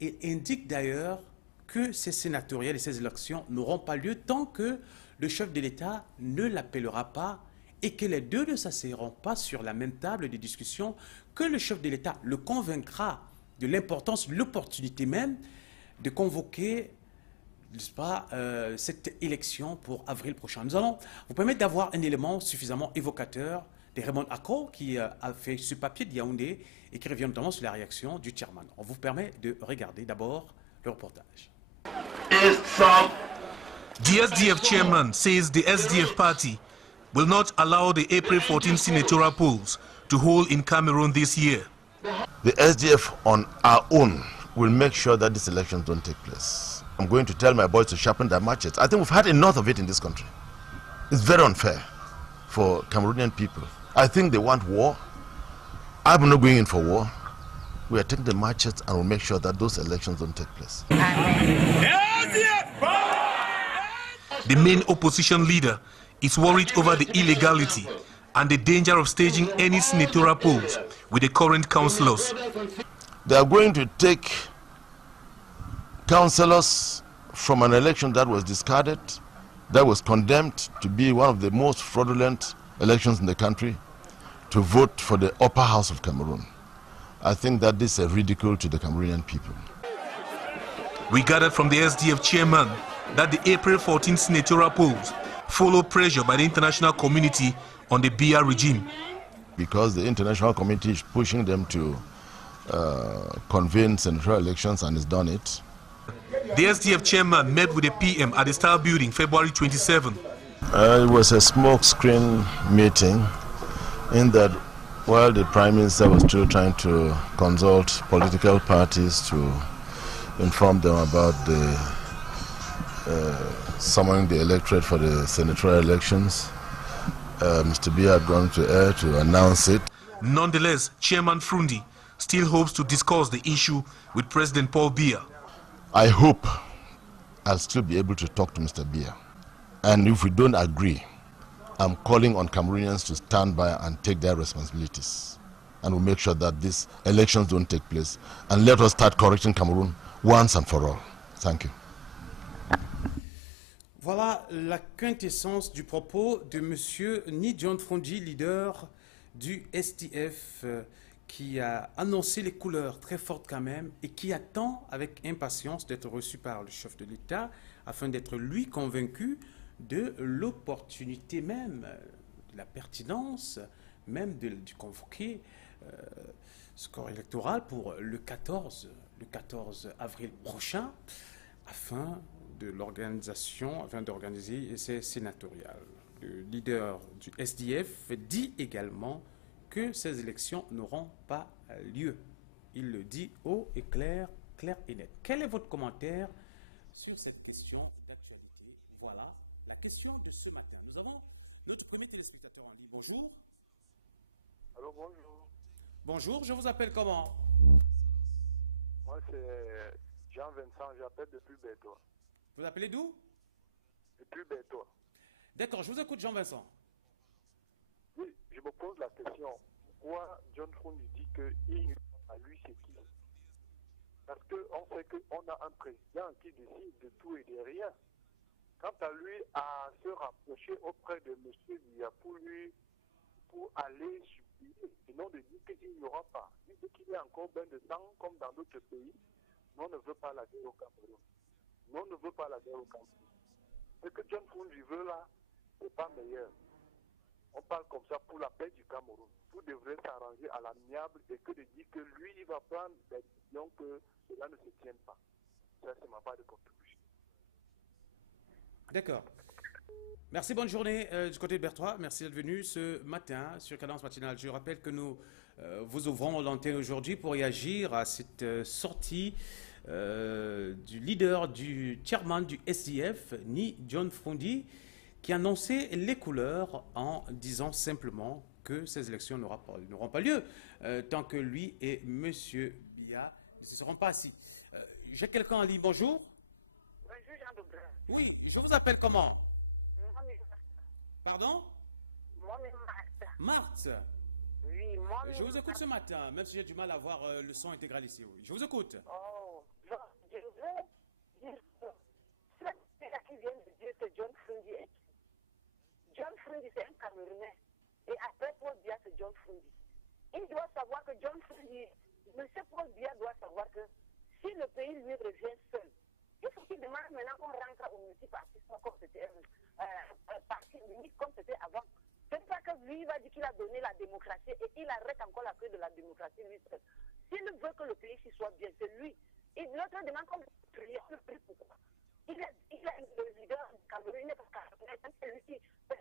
Il indique d'ailleurs que ces sénatoriales et ces élections n'auront pas lieu tant que le chef de l'État ne l'appellera pas et que les deux ne s'asseuront pas sur la même table de discussion, que le chef de l'État le convaincra de l'importance, de l'opportunité même de convoquer, n'est-ce pas, cette élection pour avril prochain. Nous allons vous permettre d'avoir un élément suffisamment évocateur de Raymond Ako qui a fait ce papier de Yaoundé et qui revient notamment sur la réaction du chairman. On vous permet de regarder d'abord le reportage. The SDF chairman says the SDF party will not allow the April 14 senatorial polls to hold in Cameroon this year. The SDF on our own will make sure that these elections don't take place. I'm going to tell my boys to sharpen their matches. I think we've had enough of it in this country. It's very unfair for Cameroonian people. I think they want war. I'm not going in for war. We are taking the matches and we'll make sure that those elections don't take place. The main opposition leader is worried over the illegality and the danger of staging any senatorial polls with the current councillors. They are going to take councillors from an election that was discarded, that was condemned to be one of the most fraudulent elections in the country, to vote for the upper house of Cameroon. I think that this is a ridicule to the Cameroonian people. We gathered from the SDF chairman that the April 14 senatorial polls follow pressure by the international community on the Biya regime. Because the international community is pushing them to convene senatorial elections and has done it. The SDF chairman met with the PM at the Star Building February 27. It was a smokescreen meeting in that while the Prime Minister was still trying to consult political parties to inform them about the summoning the electorate for the senatorial elections, Mr. Biya had gone to air to announce it. Nonetheless, Chairman Frundi still hopes to discuss the issue with President Paul Biya. I hope I'll still be able to talk to Mr. Biya. And if we don't agree, I'm calling on Cameroonians to stand by and take their responsibilities. And we'll make sure that these elections don't take place. And let us start correcting Cameroon once and for all. Thank you. Voilà la quintessence du propos de M. Ni John Frundi, leader du SDF, qui a annoncé les couleurs très fortes quand même et qui attend avec impatience d'être reçu par le chef de l'État afin d'être lui convaincu de l'opportunité même, de la pertinence même de convoquer ce corps électoral pour le 14 avril prochain afin d'organiser ces sénatoriales. Le leader du SDF dit également que ces élections n'auront pas lieu. Il le dit haut et clair et net. Quel est votre commentaire sur cette question d'actualité? Voilà la question de ce matin. Nous avons notre premier téléspectateur en ligne. Bonjour. Allô, bonjour. Bonjour, je vous appelle comment? Moi, c'est Jean-Vincent, j'appelle depuis Bétois. Vous appelez d'où? Depuis Bétois. D'accord, je vous écoute, Jean-Vincent. Oui, je me pose la question. Pourquoi John Frundi dit qu'il à lui c'est qui? Parce qu'on sait qu'on a un président qui décide de tout et de rien. Quant à lui, à se rapprocher auprès de M. Biya pour aller supplier, et non de dire qu'il n'y aura pas. Il dit qu'il y a encore bien de temps, comme dans d'autres pays. Mais on ne veut pas la guerre au Cameroun. Mais on ne veut pas la guerre au Cameroun. Ce que John Frundi veut là, c'est pas meilleur. On parle comme ça pour la paix du Cameroun. Tout devrait s'arranger à l'amiable et que de dire que lui, il va prendre des décisions que cela ne se tienne pas. Ça, c'est ma part de contribution. D'accord. Merci, bonne journée du côté de Berthois. Merci d'être venu ce matin sur Cadence Matinale. Je rappelle que nous vous ouvrons l'antenne aujourd'hui pour réagir à cette sortie du leader, du chairman du SDF, Ni John Frundi, qui annonçait les couleurs en disant simplement que ces élections n'auront pas lieu tant que lui et M. Biya ne se seront pas assis. J'ai quelqu'un en ligne, bonjour. Bonjour Jean Dobrun. Oui, je vous appelle comment? Pardon? Marthe. Oui, moi. Je vous écoute ce matin, même si j'ai du mal à voir le son intégral ici. Oui. Je vous écoute. Oh, Frundi est qui? John Frundi, c'est un Camerounais. Et après Paul Biya, c'est John Frundi. Il doit savoir que John Frundi, M. Paul Biya doit savoir que si le pays lui revient seul, il faut qu'il demande maintenant qu'on rentre au multipartisme comme c'était un parti unique comme c'était avant. C'est pas que lui va dire qu'il a donné la démocratie et il arrête encore la clé de la démocratie lui seul. S'il veut que le pays soit bien, c'est lui. Et l'autre demande qu'on prier, on le prie pourquoi? Il a le leader du Cameroun, il n'est pas Camerounais,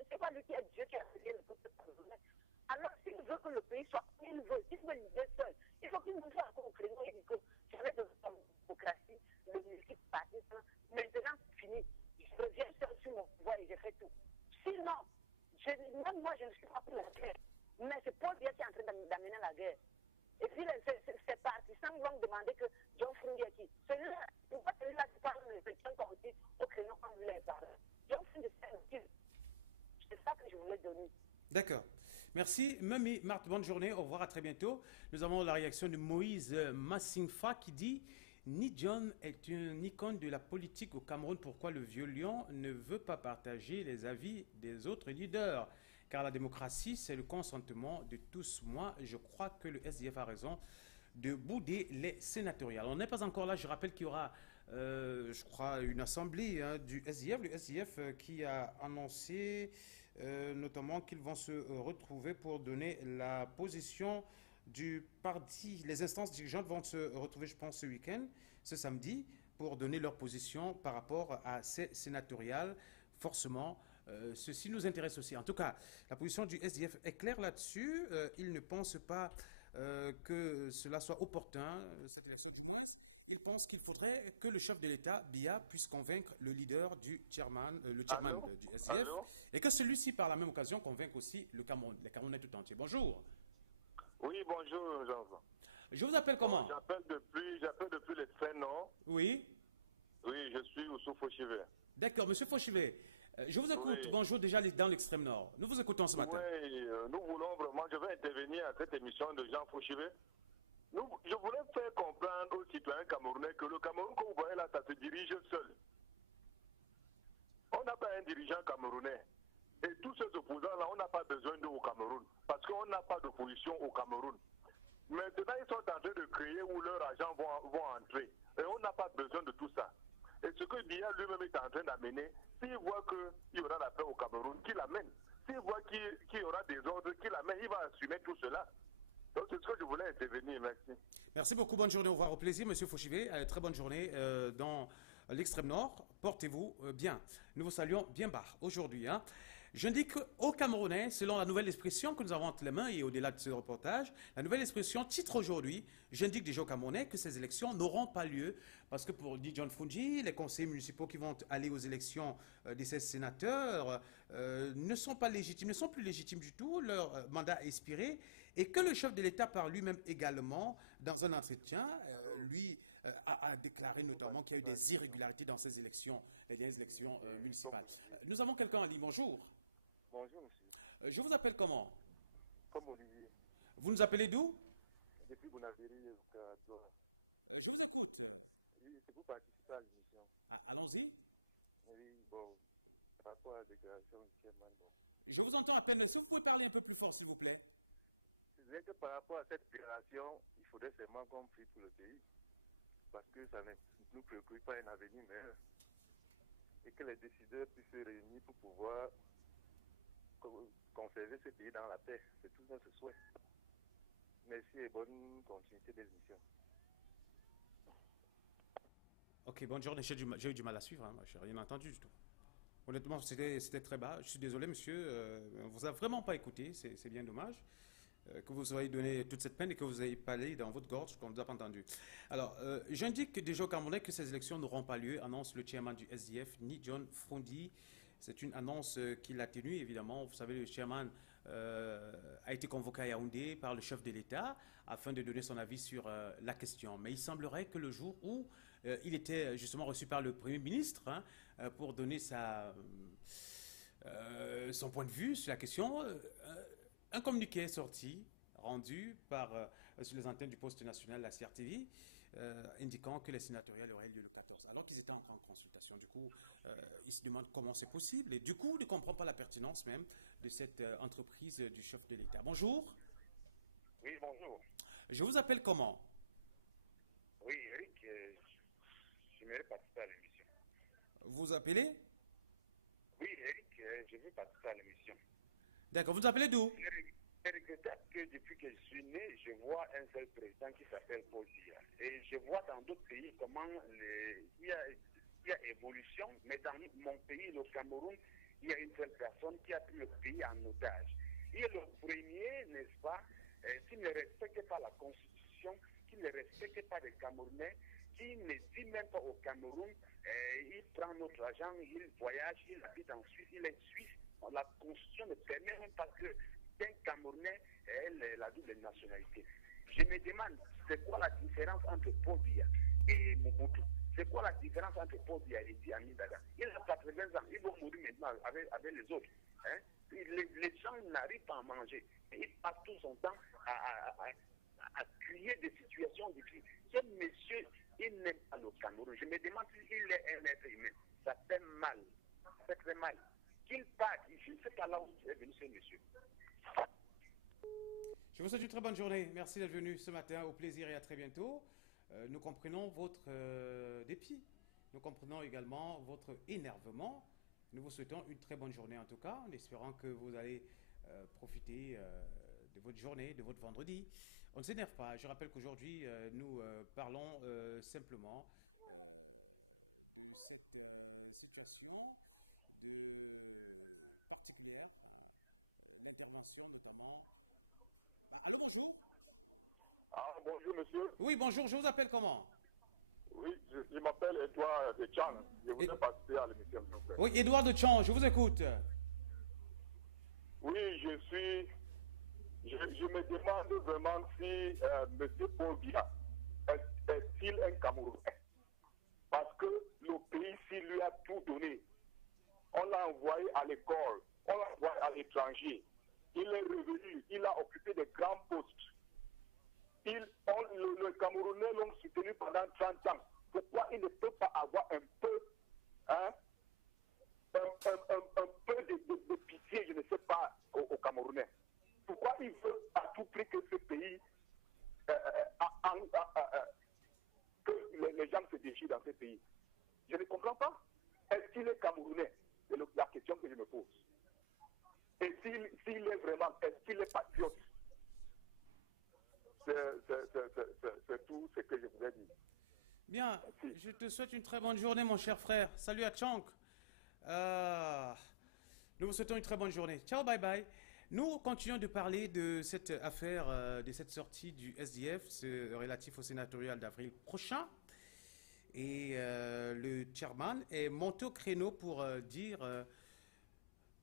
c'est pas lui qui est Dieu qui a créé le peuple camerounais. Alors s'il veut que le pays soit comme il veut l'idée seul, il faut qu'il nous fasse encore au créneau et dire que j'avais de la démocratie, le multipartisme, maintenant c'est fini. Je reviens seul sur mon pouvoir et j'ai fait tout. Sinon, même moi je ne suis pas pour la guerre, mais c'est Paul Biya qui est en train d'amener la guerre. Et puis ces partisans vont demander que John Frundi est qui? Celui-là, pourquoi celui-là qui parle de quelqu'un comme aussi au créneau comme lui parle? John Frundi, c'est ça que je voulais donner. D'accord. Merci. Mami, Marthe, bonne journée. Au revoir, à très bientôt. Nous avons la réaction de Moïse Massingfa qui dit « Ni John est une icône de la politique au Cameroun. Pourquoi le vieux lion ne veut pas partager les avis des autres leaders? Car la démocratie, c'est le consentement de tous. Moi, je crois que le SDF a raison de bouder les sénatoriales. On n'est pas encore là. Je rappelle qu'il y aura, je crois, une assemblée du SDF. Le SDF qui a annoncé notamment qu'ils vont se retrouver pour donner la position du parti. Les instances dirigeantes vont se retrouver, je pense, ce week-end, ce samedi, pour donner leur position par rapport à ces sénatoriales. Forcément, ceci nous intéresse aussi. En tout cas, la position du SDF est claire là-dessus. Il ne pense pas que cela soit opportun, cette élection du moins. Il pense qu'il faudrait que le chef de l'État, Biya, puisse convaincre le leader du chairman, du SDF, et que celui-ci, par la même occasion, convainque aussi le Cameroun, les Camerounais tout entier. Bonjour. Oui, bonjour, Jean-Jean. Je vous appelle comment? J'appelle depuis l'extrême nord. Oui. Oui, je suis au Fauchivet. D'accord, monsieur Fauchivet. Je vous écoute. Oui. Bonjour, déjà dans l'extrême nord. Nous vous écoutons ce matin. Oui, nous voulons vraiment, je vais intervenir à cette émission de Jean Fauchivet. Je voulais faire comprendre aux citoyens camerounais que le Cameroun, comme vous voyez là, ça se dirige seul. On n'a pas un dirigeant camerounais. Et tous ces opposants-là, on n'a pas besoin d'eux au Cameroun. Parce qu'on n'a pas d'opposition au Cameroun. Maintenant, ils sont en train de créer où leurs agents vont entrer. Et on n'a pas besoin de tout ça. Et ce que Biya lui-même est en train d'amener, s'il voit qu'il y aura la paix au Cameroun, qu'il l'amène. S'il voit qu'il y aura des ordres, qu'il l'amène, il va assumer tout cela. Donc c'est ce que je voulais intervenir. Merci. Merci beaucoup. Bonne journée. Au revoir. Au plaisir, monsieur Fauchivet. Très bonne journée dans l'extrême nord. Portez-vous bien. Nous vous saluons bien bas aujourd'hui. J'indique aux Camerounais, selon la nouvelle expression que nous avons entre les mains et au-delà de ce reportage, la nouvelle expression titre aujourd'hui, j'indique déjà aux Camerounais que ces élections n'auront pas lieu parce que pour John Frundi, les conseillers municipaux qui vont aller aux élections des 16 sénateurs ne sont pas légitimes, ne sont plus légitimes du tout, leur mandat est expiré et que le chef de l'État par lui-même également, dans un entretien, a déclaré notamment qu'il y a eu des irrégularités dans ces élections, les dernières élections municipales. Nous avons quelqu'un en ligne. Bonjour. Bonjour, monsieur. Je vous appelle comment? Comme Olivier. Vous nous appelez d'où? Depuis Bonaveri jusqu'à Douala. Je vous écoute. Oui, c'est pour participer à l'émission. Allons-y. Oui, bon, par rapport à la déclaration du chairman, bon. Je vous entends à peine. Si vous pouvez parler un peu plus fort, s'il vous plaît. Je disais que par rapport à cette déclaration, il faudrait seulement qu'on prie pour le pays. Parce que ça ne nous préoccupe pas un avenir meilleur. Et que les décideurs puissent se réunir pour pouvoir conserver ce pays dans la paix. C'est tout notre souhait. Merci et bonne continuité des émissions. Ok, bonne journée. J'ai eu du mal à suivre. Je n'ai rien entendu du tout. Honnêtement, c'était très bas. Je suis désolé, monsieur. On ne vous a vraiment pas écouté. C'est bien dommage. Que vous ayez donné toute cette peine et que vous ayez parlé dans votre gorge qu'on ne vous a pas entendu. Alors, j'indique déjà aux Camerounais que ces élections n'auront pas lieu, annonce le chairman du SDF, ni John Frundi. C'est une annonce qu'il a tenue, évidemment. Vous savez, le chairman a été convoqué à Yaoundé par le chef de l'État afin de donner son avis sur la question. Mais il semblerait que le jour où il était justement reçu par le Premier ministre pour donner son point de vue sur la question, un communiqué est sorti, rendu sur les antennes du poste national, la CRTV, indiquant que les sénatoriales auraient lieu le 14, alors qu'ils étaient encore en consultation. Du coup, ils se demandent comment c'est possible et du coup, ils ne comprennent pas la pertinence même de cette entreprise du chef de l'État. Bonjour. Oui, bonjour. Je vous appelle comment? Oui, Eric, j'aimerais participer à l'émission. Vous appelez? Oui, Eric, je veux participer à l'émission. D'accord, vous appelez d'où? C'est regrettable que depuis que je suis né, je vois un seul président qui s'appelle Paul Biya. Et je vois dans d'autres pays comment il y a évolution, mais dans mon pays, le Cameroun, il y a une seule personne qui a pris le pays en otage. Il est le premier, n'est-ce pas, qui ne respecte pas la Constitution, qui ne respecte pas les Camerounais, qui ne dit même pas au Cameroun, il prend notre argent, il voyage, il habite en Suisse, il est suisse. La Constitution ne permet même pas que qu'un Camerounais ait la double nationalité. Je me demande, c'est quoi la différence entre Paul Biya et Mobutu? C'est quoi la différence entre Paul Biya et Idi Amin Dada? Il a 80 ans, il va mourir maintenant avec les autres. Hein? Les gens n'arrivent pas à manger. Il passe tout son temps à créer des situations difficiles. Ce monsieur, il n'aime pas le Cameroun. Je me demande s'il est un être humain. Ça fait mal. Ça fait très mal. Qu'il parte, je ne sais pas là où est venu ce monsieur. Je vous souhaite une très bonne journée. Merci d'être venu ce matin. Au plaisir et à très bientôt. Nous comprenons votre dépit. Nous comprenons également votre énervement. Nous vous souhaitons une très bonne journée en tout cas, en espérant que vous allez profiter de votre journée, de votre vendredi. On ne s'énerve pas. Je rappelle qu'aujourd'hui, nous parlons simplement de cette situation particulière, l'intervention notamment. Allô, bonjour. Ah, bonjour, monsieur. Oui, bonjour. Je vous appelle comment? Oui, je m'appelle Edouard de Chan. Je voudrais participer à l'émission, s'il vous plaît. Oui, Edouard de Chan, je vous écoute. Oui, je me demande vraiment si M. Paul Biya est-il un Camerounais? Parce que le pays, s'il lui a tout donné, on l'a envoyé à l'école, on l'a envoyé à l'étranger, il est revenu, il a occupé de grands postes. Le Camerounais l'ont soutenu pendant 30 ans. Pourquoi il ne peut pas avoir un peu, hein, un peu de pitié, je ne sais pas, aux Camerounais? Pourquoi il veut à tout prix que ce pays, que les gens se déchirent dans ce pays? Je ne comprends pas. Est-ce qu'il est Camerounais? C'est la question que je me pose. Et s'il est vraiment, est-ce qu'il est patriote? C'est tout ce que je voulais dire. Bien, merci. Je te souhaite une très bonne journée, mon cher frère. Salut à Chank. Nous vous souhaitons une très bonne journée. Ciao, bye bye. Nous continuons de parler de cette affaire, de cette sortie du SDF relatif au sénatorial d'avril prochain. Et le chairman est monté au créneau pour dire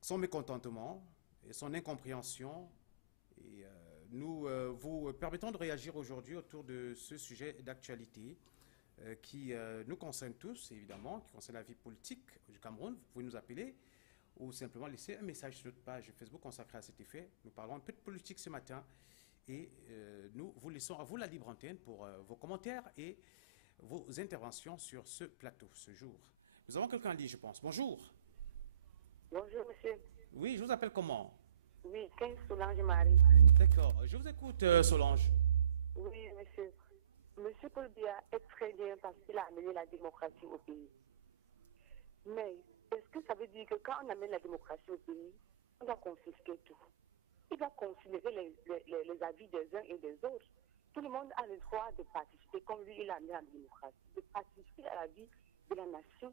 son mécontentement et son incompréhension. Et nous vous permettons de réagir aujourd'hui autour de ce sujet d'actualité qui nous concerne tous, évidemment, qui concerne la vie politique du Cameroun. Vous pouvez nous appeler ou simplement laisser un message sur notre page Facebook consacrée à cet effet. Nous parlons un peu de politique ce matin et nous vous laissons à vous la libre antenne pour vos commentaires et vos interventions sur ce plateau ce jour. Nous avons quelqu'un en ligne, je pense. Bonjour. Bonjour, monsieur. Oui, je vous appelle comment? Oui, 15 Solange Marie. D'accord. Je vous écoute, Solange. Oui, monsieur. Monsieur Paul Biya est très bien parce qu'il a amené la démocratie au pays. Mais est-ce que ça veut dire que quand on amène la démocratie au pays, on doit confisquer tout? Il doit considérer les avis des uns et des autres. Tout le monde a le droit de participer, comme lui, il a amené la démocratie, de participer à la vie de la nation.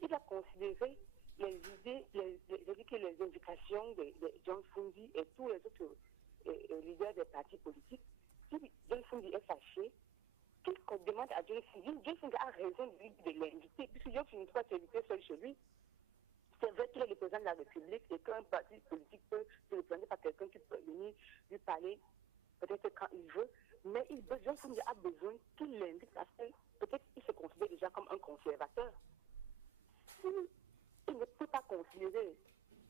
Il doit considérer les idées, les indications de John Fundi et tous les autres leaders des partis politiques. Si John Fundi est fâché, qu'il demande à John Fundi a raison de l'inviter, puisque John Fundi ne peut pas s'inviter seul chez lui. C'est vrai qu'il est le président de la République et qu'un parti politique peut se représenter par quelqu'un qui peut venir lui parler peut-être quand il veut, mais John Fundi a besoin qu'il l'invite parce que peut-être qu'il se considère déjà comme un conservateur. Il ne peut pas considérer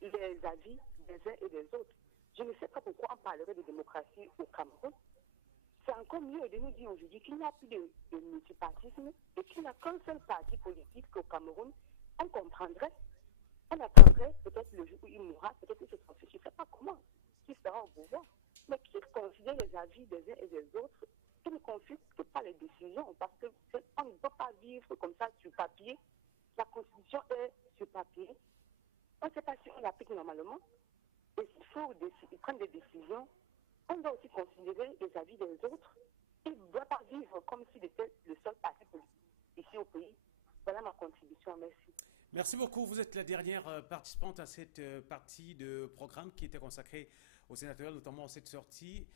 les avis des uns et des autres. Je ne sais pas pourquoi on parlerait de démocratie au Cameroun. c'est encore mieux de nous dire aujourd'hui qu'il n'y a plus de multipartisme et qu'il n'y a qu'un seul parti politique au Cameroun. On comprendrait, on attendrait peut-être le jour où il mourra, peut-être qu'il se sera fait, je ne sais pas comment, qui sera au pouvoir, mais qui considère les avis des uns et des autres, qui ne confisque pas les décisions, parce qu'on ne peut pas vivre comme ça sur papier. La Constitution est sur papier. On ne sait pas si on l'applique normalement. Et s'il faut prendre des décisions, on doit aussi considérer les avis des autres. Il ne doit pas vivre comme s'il était le seul parti politique ici au pays. Voilà ma contribution. Merci. Merci beaucoup. Vous êtes la dernière participante à cette partie de programme qui était consacrée aux sénateurs, notamment à cette sortie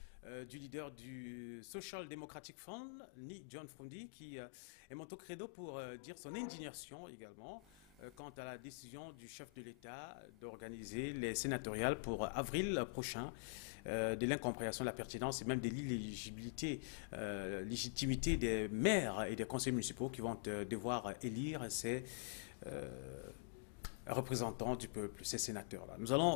du leader du Social Democratic Fund, John Froundi, qui est monté au credo pour dire son indignation également quant à la décision du chef de l'État d'organiser les sénatoriales pour avril prochain, de l'incompréhension, de la pertinence et même de l'illégitimité des maires et des conseillers municipaux qui vont devoir élire ces représentants du peuple, ces sénateurs-là. Nous allons